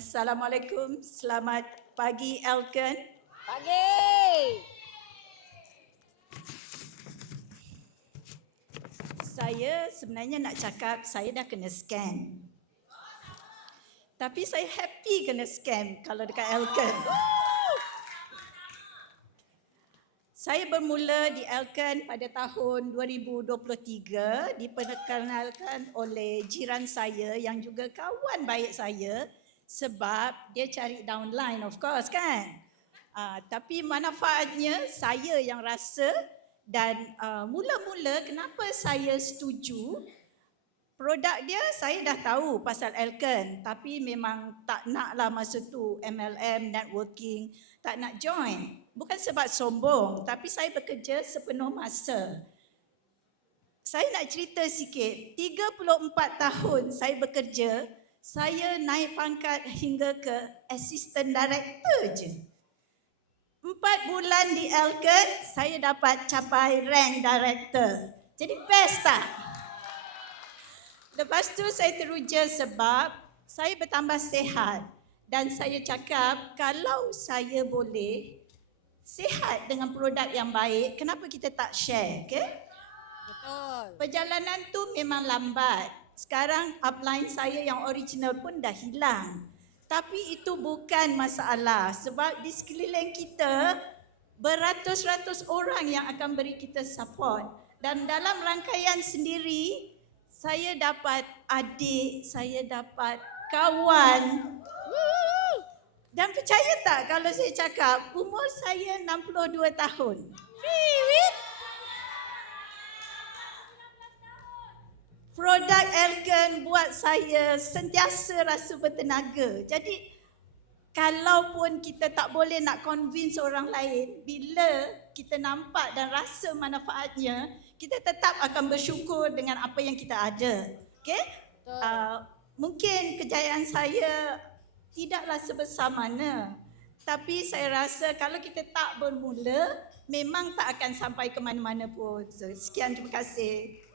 Assalamualaikum, selamat pagi Elken. Pagi. Saya sebenarnya nak cakap saya dah kena scam. Tapi saya happy kena scam kalau dekat Elken. Saya bermula di Elken pada tahun 2023 diperkenalkan oleh jiran saya yang juga kawan baik saya sebab dia cari downline of course kan. Tapi manfaatnya saya yang rasa dan mula-mula kenapa saya setuju produk dia saya dah tahu pasal Elken tapi memang tak naklah masa tu MLM networking tak nak join. Bukan sebab sombong tapi saya bekerja sepenuh masa. Saya nak cerita sikit, 34 tahun saya bekerja, saya naik pangkat hingga ke assistant director je. 4 bulan di Elken, saya dapat capai rank director. Jadi best tak? Lepas tu saya teruja sebab saya bertambah sihat. Dan saya cakap kalau saya boleh sihat dengan produk yang baik, kenapa kita tak share? Okay? Betul. Perjalanan tu memang lambat. Sekarang upline saya yang original pun dah hilang. Tapi itu bukan masalah sebab di sekeliling kita beratus-ratus orang yang akan beri kita support. Dan dalam rangkaian sendiri, saya dapat adik, saya dapat kawan. Dan percaya tak kalau saya cakap umur saya 62 tahun. Produk Elken buat saya sentiasa rasa bertenaga. Jadi kalaupun kita tak boleh nak convince orang lain, bila kita nampak dan rasa manfaatnya, kita tetap akan bersyukur dengan apa yang kita ada. Okay? Mungkin kejayaan saya tidaklah sebesar mana. Tapi saya rasa kalau kita tak bermula, memang tak akan sampai ke mana-mana pun. So, sekian, terima kasih.